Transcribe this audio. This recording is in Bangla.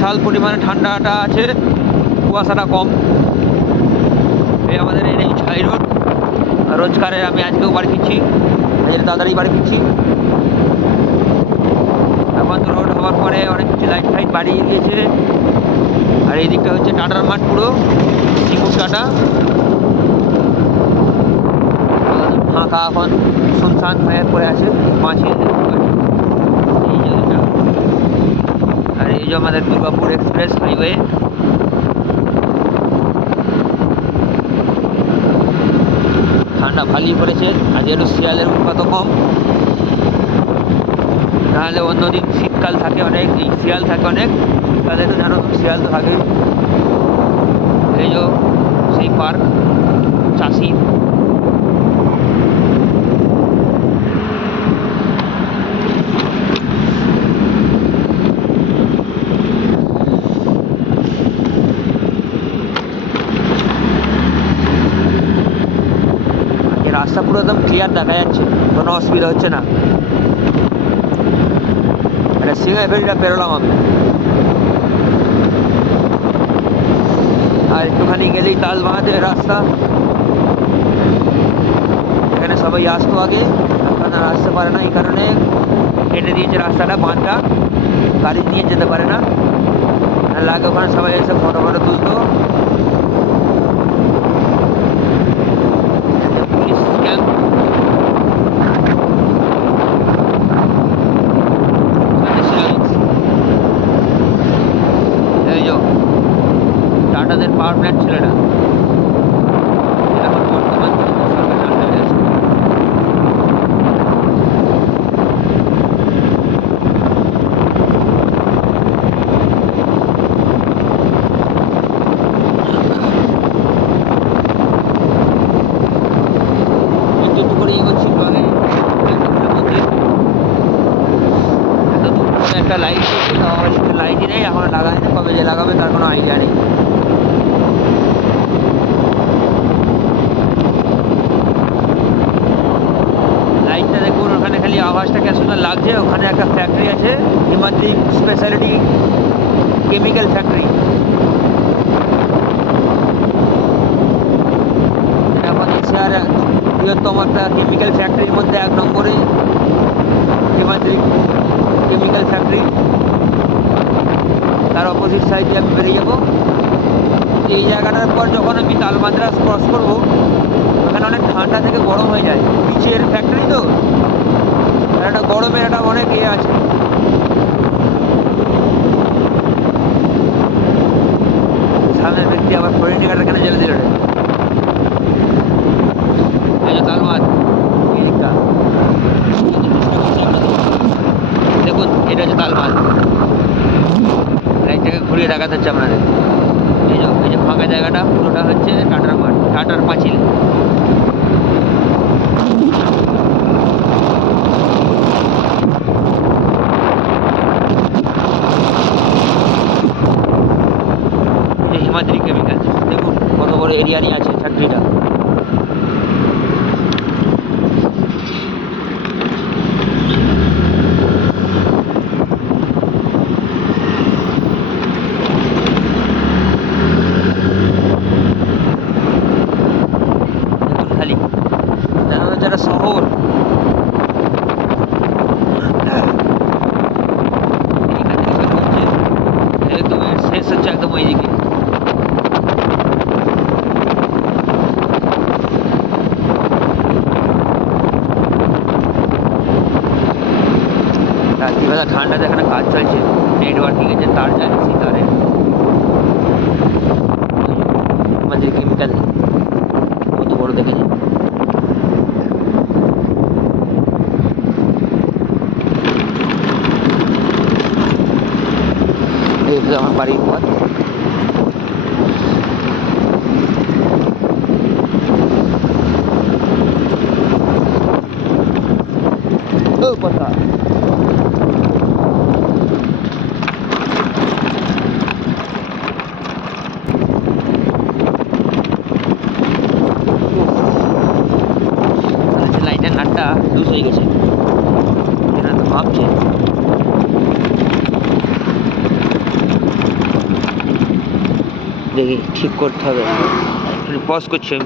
বিশাল পরিমাণে ঠান্ডাটা আছে, কুয়াশাটা কম। এই আমাদের NH হাই রোড। রোজকারে আমি আজকেও বাড়ি ফিরছি, আজকে তাড়াতাড়ি বাড়ি ফিরছি। এখন তো রোড হওয়ার পরে অনেক কিছু লাইট ফাইট বাড়িয়ে দিয়েছে। আর এই দিকটা হচ্ছে টাটার মাঠ, পুরো চিকুর টাটা ফাঁকা, এখন শুনশান হয়ে পড়ে আছে। পাঁচিল এই যে এটা, আর এই যে আমাদের দুর্গাপুর এক্সপ্রেস হাইওয়ে। ঠান্ডা ভালোই পড়েছে, আজ একটু শিয়ালের উৎপাতও কম। নাহলে অন্যদিন শীতকাল থাকে অনেক, এই শিয়াল থাকে অনেক। শীতকালে তো জানো তো শিয়াল তো থাকে। এই যে সেই পার্ক চাষি, রাস্তা পুরো একদম ক্লিয়ার দেখা যাচ্ছে, কোনো অসুবিধা হচ্ছে না। এটা সিঙ্গাই ফেরিটা পেরোলাম আমি, আর একটুখানি গেলেই তালবাগানের রাস্তা। এখানে সবাই আসতো আগে, এখন আর আসতে পারে না, এই কারণে কেটে দিয়েছে রাস্তাটা, বাঁধটা, গাড়ি নিয়ে যেতে পারে না। লাগে ওখানে সবাই এসে ফটো ফটো তুলতো। পুলিশ ক্যাম্প, এই যে টাটাদের পাওয়ার প্ল্যান্ট ছিল এটা, এখন বর্তমান সরকার আন্ডারে আছে। একটু একটু করে এগোচ্ছি আগে, এত দূর করে একটা লাইট দিয়েছে, তাও আবার লাইটই নেই, এখনো লাগায় না, কবে যে লাগাবে তার কোনো আইডিয়া নেই। লাইটটা দেখুন, ওখানে খালি আওয়াজটা কেমন সুন্দর লাগছে। ওখানে একটা ফ্যাক্টরি আছে, হিমাদ্রি স্পেশালিটি কেমিক্যাল ফ্যাক্টরি। এটা এখন এশিয়ার বৃহত্তম একটা কেমিক্যাল ফ্যাক্টরির মধ্যে 1 নম্বরে হিমাদ্রি কেমিক্যাল ফ্যাক্টরি। তার অপোজিট সাইডে আমি বেরিয়ে যাবো। এই জায়গাটার পর যখন আমি তালমাদ্রাস ক্রস করবো, ওখানে অনেক ঠান্ডা থেকে গরম হয়ে যায়, পিচের ফ্যাক্টরি তো, আর একটা গরমের একটা অনেক আছে। সামনের ব্যক্তি আবার ফরিন্ডিকাটা কেন জ্বেলে দিল রে? এই যে তালমাদ, এই দিকটা দেখুন, এটা হচ্ছে তালমাদ। লাইটটাকে ঘুরিয়ে দেখাতে হচ্ছে আপনাদের। এই যে ফাঁকা জায়গাটা পুরোটা হচ্ছে টাটার মাঠ, টাটার পাঁচিল। হিমাদ্রি কেমিক্যাল, দেখুন কত বড় এরিয়া নিয়ে আছে ফ্যাক্টরিটা। দেখুন খালি জানা যাচ্ছে একটা শহর। এইখান থেকে শুরু হচ্ছে, একদম শেষ হচ্ছে একদম ওইদিকে। রাত্রিবেলা ঠান্ডাতে এখানে কাজ চলছে, নেটওয়ার্কিং এর যে তার যায় সেই তারে আমাদের কেমিক্যাল কত বড় দেখেছি। এই হলো আমার বাড়ির পথ। ও কথা লাইটের নাটটা লুজ হয়ে গেছে, এটা তো ভাবছে। দেখি ঠিক করতে হবে। পজ করছি আমি।